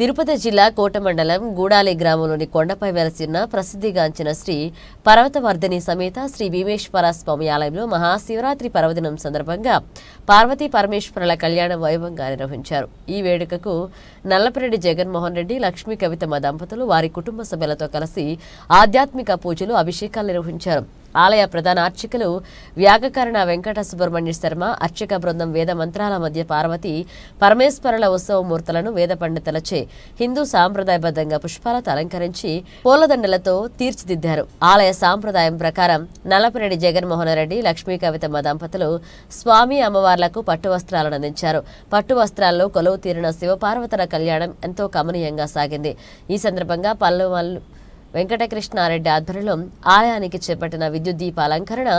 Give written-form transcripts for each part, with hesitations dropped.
తిరుపతి జిల్లా కోట మండలం గూడాలి గ్రామంలోని కొండపై వెలసిన ప్రసిద్ధిగాంచిన శ్రీ పర్వతవర్ధిని సమేత శ్రీ భీమేశ్వర స్వామి ఆలయంలో మహాశివరాత్రి పర్వదినం సందర్భంగా పార్వతీ పరమేశ్వరుల కళ్యాణం వైభవంగా నిర్వహించారు. ఈ వేడుకకు నల్లపరెడ్డి జగన్మోహన్ రెడ్డి, లక్ష్మీ కవితమ్మ దంపతులు వారి కుటుంబ సభ్యులతో కలిసి ఆధ్యాత్మిక పూజలు, అభిషేకాలు నిర్వహించారు. ఆలయ ప్రధాన అర్చకులు వ్యాకరణ వెంకట సుబ్రహ్మణ్య శర్మ, అర్చక బృందం వేద మంత్రాల మధ్య పార్వతీ పరమేశ్వరుల ఉత్సవమూర్తులను వేద పండితులచే హిందూ సాంప్రదాయబద్ధంగా పుష్పాలతో అలంకరించి పూలదండలతో తీర్చిదిద్దారు. ఆలయ సాంప్రదాయం ప్రకారం నల్లపరెడ్డి జగన్మోహన్ రెడ్డి, లక్ష్మీ కవితమ్మ దంపతులు స్వామి అమ్మవార్లకు పట్టు వస్త్రాలను అందించారు. పట్టు వస్త్రాల్లో కొలువు తీరిన శివపార్వతుల కళ్యాణం ఎంతో కమనీయంగా సాగింది. ఈ సందర్భంగా పల్లెమల్లు వెంకటకృష్ణారెడ్డి ఆధ్వర్యంలో ఆలయానికి చేపట్టిన విద్యుత్ దీప అలంకరణ,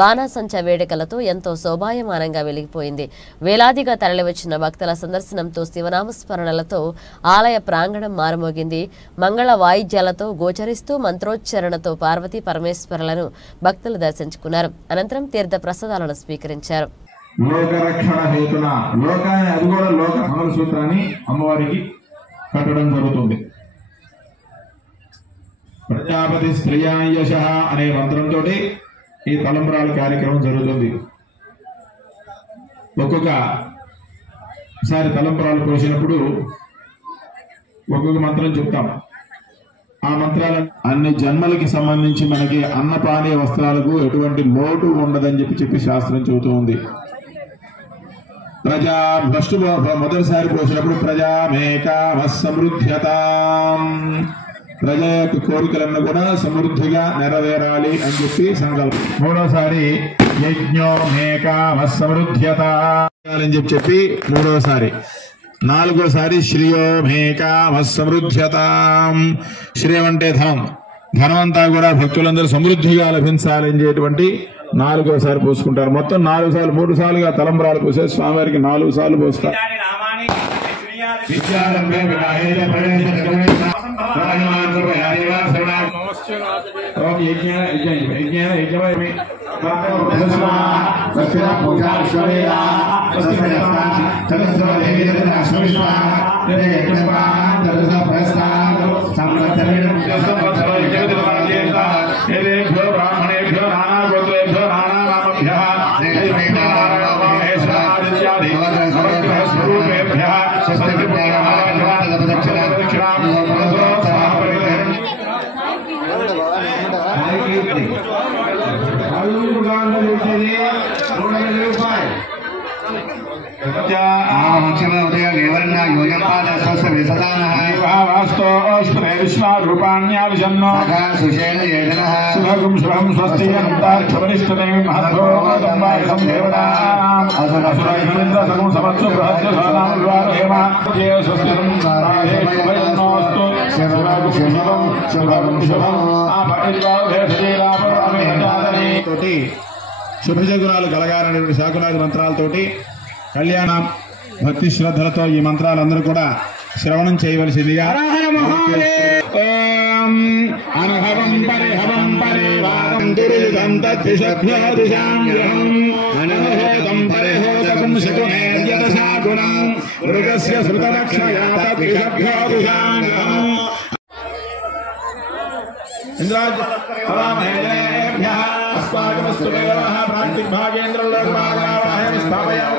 బాణాసంచ వేడుకలతో ఎంతో శోభాయమానంగా వెలిగిపోయింది. వేలాదిగా తరలివచ్చిన భక్తుల సందర్శనంతో శివనామస్మరణలతో ఆలయ ప్రాంగణం మారుమోగింది. మంగళ వాయిద్యాలతో గోచరిస్తూ మంత్రోచ్చరణతో పార్వతీ పరమేశ్వరులను భక్తులు దర్శించుకున్నారు. అనంతరం తీర్థ ప్రసాదాలను స్వీకరించారు. లోకరక్షణ హేతున లోకాన్ని అది కూడా లోక మంగళసూత్రాన్ని అమ్మవారికి కట్టడం జరుగుతుంది. ప్రజాపతి స్త్రియాయశ అనే మంత్రంతో ఈ తలంబ్రాల కార్యక్రమం జరుగుతుంది. ఒక్కొక్కసారి తలంబ్రాలు పోసినప్పుడు ఒక్కొక్క మంత్రం చెప్తాం. ఆ మంత్రాల అన్ని జన్మలకి సంబంధించి మనకి అన్నపానీయ వస్త్రాలకు ఎటువంటి లోటు ఉండదని చెప్పి శాస్త్రం చెబుతూ ఉంది. ప్రజా ఫస్ట్ మొదటిసారి పోసినప్పుడు ప్రజామేకామ సమృద్ధ్యతాం, ప్రజల యొక్క కోరికలన్నీ కూడా సమృద్ధిగా నెరవేరాలి అని చెప్పి సంకల్పం. మూడోసారి యజ్ఞోమేకామ సమృద్ధ్యత అని చెప్పి మూడోసారి. నాలుగోసారి శ్రీయోమేకామ సమృద్ధ్యతాం, శ్రేయం అంటే ధనం, ధనమంతా కూడా భక్తులందరూ సమృద్ధిగా లభించాలనేటువంటి నాలుగోసారి పోసుకుంటారు. మొత్తం 4 సార్లు 3 సార్లుగా తలంబ్రాలు పోసే స్వామివారికి 4 సార్లు పోస్తారు. శుభజగుణాలు కలగాలనే శాకునాది మంత్రాలతోటి కళ్యాణం భక్తి శ్రద్ధలతో ఈ మంత్రాలందరూ కూడా శ్రవణం చేయవలసిందిగా. అనహవం పరిహవం పరివారం దురిదం తద్విషభ్యో దిశాం అనహోతం పరిహోతకం శకునేర్యదశాగుణం మృగస్య శృతలక్ష్మయా తద్విషభ్యో దిశాం ఇంద్రాజ్ పరామేభ్యః అస్మాకమస్తు వేదః ప్రాక్తిక్ భాగేంద్రంలో భాగావాహయం స్థాపయామి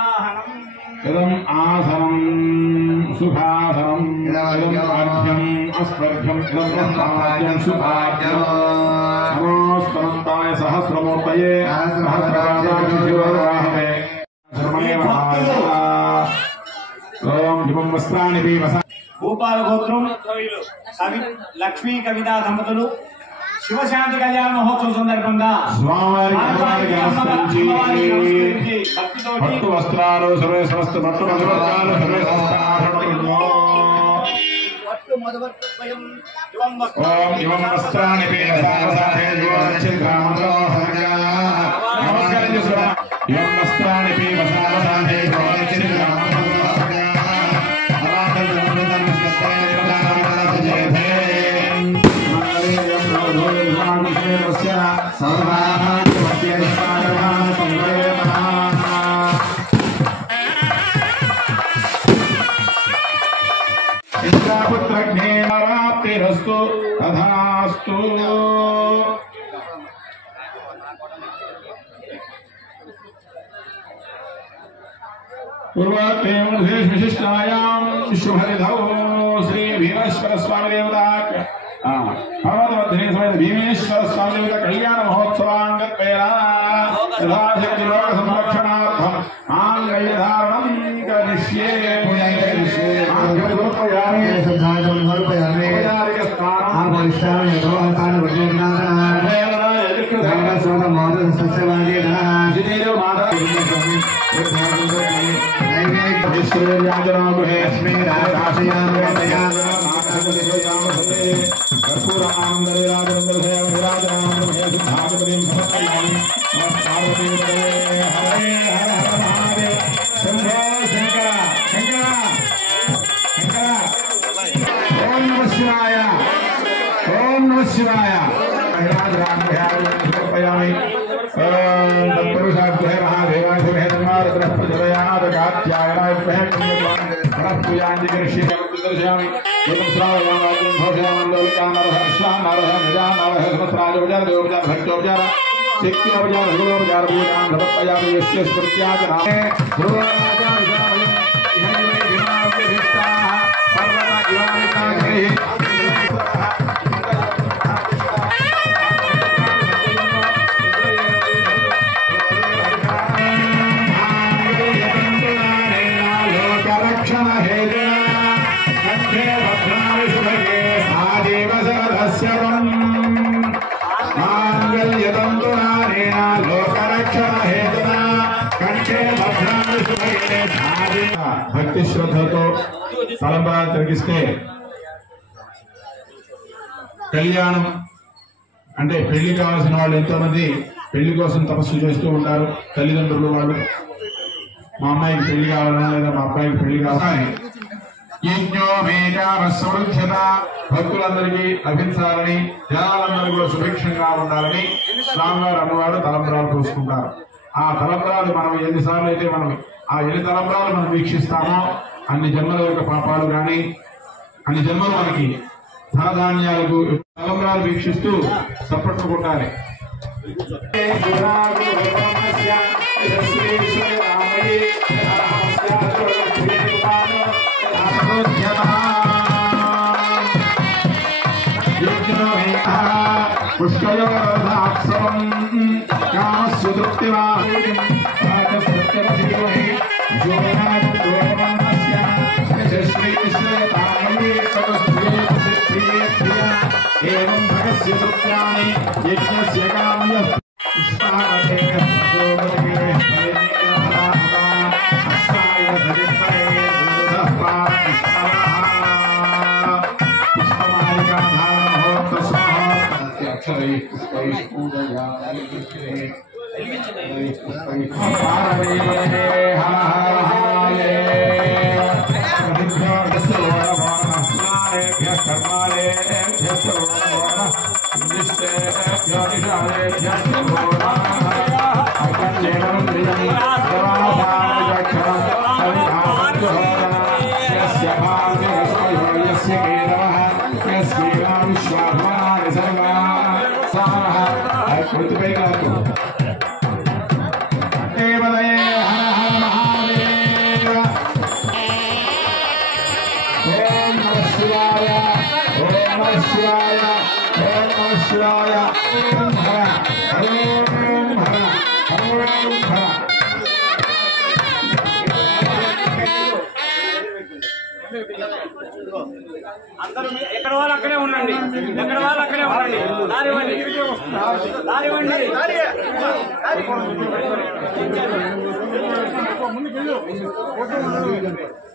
इदम् आसनं सुखासनं इदम् अर्घ्यम् अस्पर्घ्यम् इदम् ब्रह्माद्यम् सुभाग्यम् नमोऽस्तमन्ताय सहस्रमूर्तये सहस्रपादाक्षिशिरोर्वाहवे शर्मणे ओम हिमं वस्त्राणि पीवसा భూపాల గోత్రం లక్ష్మీ కవితా దంపతులు శివశాంతి కళ్యాణ మహోత్సవం సందర్భంగా స్వామివారికి నమస్కరించి పట్టు వస్త్రాలు సర్వే సమస్త పట్టు వస్త్రాలు సర్వే సమస్త ఆభరణములు ఓం ఇవం వస్త్రాణి పీవసానే యోచిత్రామంతో సర్గా నమస్కరించి ఇవం వస్త్రాణి పీవసానే యోచిత్రామంతో पुत्रज्ञेराप्तिरस्तु तथास्तु विशिष्टायां शुभनिधौ श्री भीमेश्वर स्वामी देवता पर्वतवर्धिनी समेत भीमेश्वर स्वामी देवता कल्याण महोत्सवांगत्वेन यथाशक्ति लोक संरक्षणार्थं मांगल्यधारणं करिष्ये భక్తి శ్రద్ధతో తలంబరాలు తిరిగిస్తే కళ్యాణం అంటే పెళ్లి కావాల్సిన వాళ్ళు ఎంతో మంది పెళ్లి కోసం తపస్సు చేస్తూ ఉంటారు. తల్లిదండ్రులు వాళ్ళు మా అమ్మాయికి పెళ్లి కావాలన్నా లేదా మా అబ్బాయికి పెళ్లి కావాలని యజ్ఞోమేకామృధ్యత భక్తులందరికీ లభించాలని జనాలందరూ కూడా సుభిక్షంగా ఉండాలని స్వామివారు అన్నవాడు తలంబరాలు పోసుకుంటారు. ఆ తలంబరాలు మనం ఎన్నిసార్లు అయితే మనం ఆ ఎన్ని తలంబరాలు మనం వీక్షిస్తామో అన్ని జన్మల యొక్క పాపాలు కానీ అన్ని జన్మలు మనకి ధనధాన్యాలకు తలంబరాలు వీక్షిస్తూ చప్పట్లు కొట్టాలి. పుష్కయోరథాప్సవం కామస్సుతృప్తివా एवं भगस्य सत्यानि यज्ञस्य काम्यः पुष्पावतेन प्रचोदये अष्टाय सदित्तये विदुधः पुष्पमालिकाधारणमहोत्सवः अक्षरैः पुष्पैः पूजयामि पार्वतीपदये हर हर महादेव कर्माले అందరూ ఎక్కడ వాళ్ళు అక్కడే ఉండండి, ఎక్కడ వాళ్ళు అక్కడే ఉండండి. దారివ్వండి, దారివ్వండి.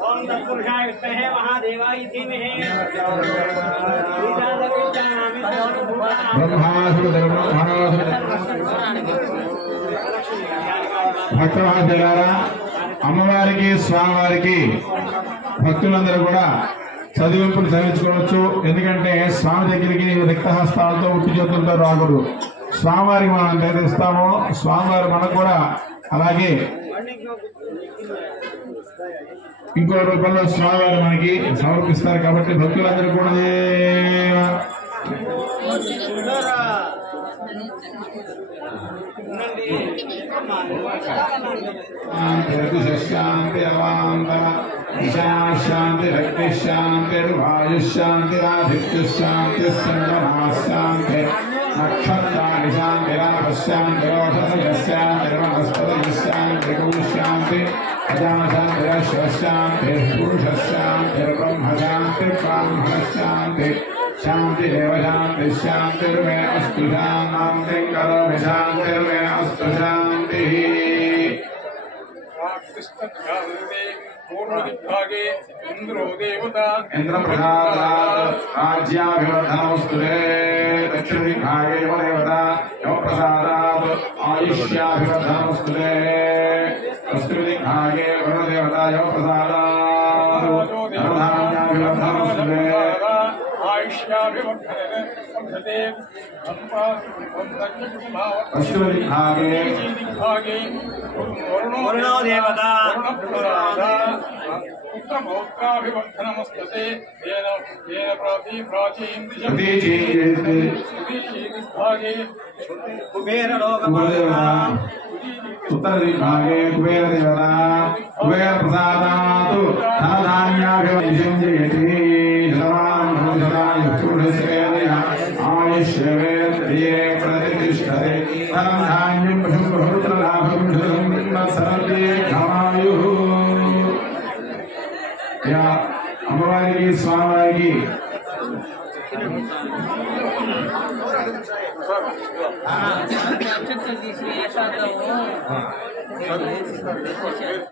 ఓం తత్పురుషాయ విద్మహే మహాదేవాయ ధీమహి భక్తమహాశయులారా, అమ్మవారికి స్వామివారికి భక్తులందరూ కూడా చదివింపులు చదివించుకోవచ్చు. ఎందుకంటే స్వామి దగ్గరికి రిక్తహస్తాలతో ఉట్టి చేతులతో రాకూడదు. స్వామివారికి మనం ఎంత ఇస్తామో స్వామివారు మనకు కూడా అలాగే ఇంకో రూపంలో స్వామివారు మనకి సమర్పిస్తారు. కాబట్టి భక్తులందరూ కూడా శాంతి శాంతి రక్తి శాంతి వాయుశాంతి ఆదిత్య శాంతి శాంతి నక్షత్రాన్ని శాంతి శాంతి వనస్పతి శాంతి శాంతి పురుష శాంతి బ్రహ్మ శాంతి బ్రాహ్మణ శాంతి శాంతి దేవ శాంతి శాంతిర్మే అస్తు శాంతి కరోమి శాంతిర్మే అస్తు శాంతి. राज्याभिवर्धनमस्तु दक्षिणदिग्भागे देवता प्रसादात् आयुष्याभिवर्धनमस्तु पश्चिमदिग्भागे वरुणदेवता प्रसादात् धनधान्याभिवर्धनमस्तु पश्चिमदिग्भागे वरुणो देवता उत्तमौत्राभिवर्धनमस्तते येन प्राचीन उत्तर दिग्भागे कुबेर देवता कुबेर प्रसादात् धनधान्याभिवर्धनमस्तु आयुष्यवेन्द्रिये प्रतिष्ठते धनधान्यं बहुपुत्रलाभं सर्वे घमायुः. या अम्बवारी स्वामी